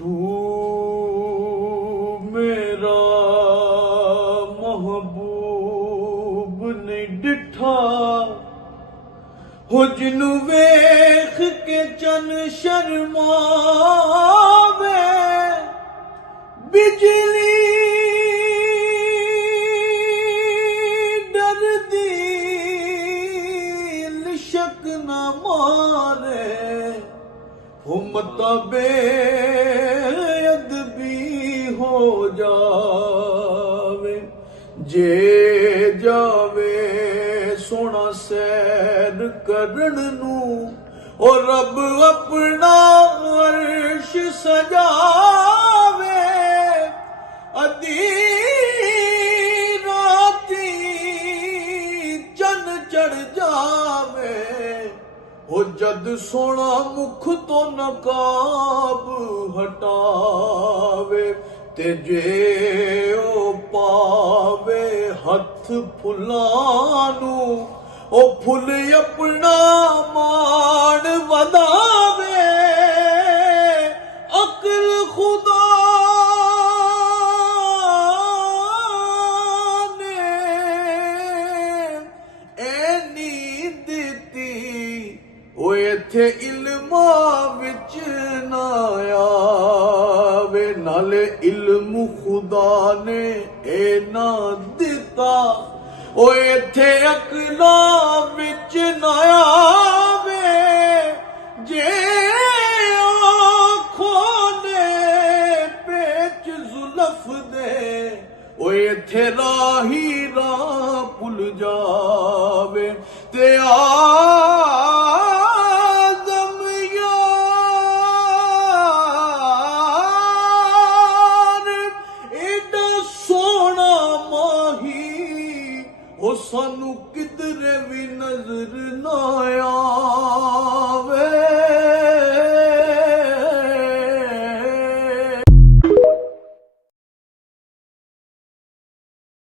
तू मेरा महबूब नहीं डिठा हो जिन्नू वेख के चन शर्मावे बिजली डरदी लिशक न मारे हुम्मता बेअदबी हो जावे जे जावे सोना सैर करन नू और रब अपना अर्श सजावे अधी राती चन चढ़ जावे हो जद सोना मुख तो नकाब हटावे ते जे ओ पावे हथ फुलानू ओ फुल अपना मान वधावे अक्ल खुदा ने ऐनी दिती ओ इत्थे इल्मा विच ना आवे नाले इल्म खुदा ने ए ना दिता ओ इत्थे अकला विच ना आवे जे खोले पेच जुल्फ दे ओ इत्थे राही राह भुल जावे ते आदम यार एडा सोना माही ओ सानू किधरे भी नजर ना आया।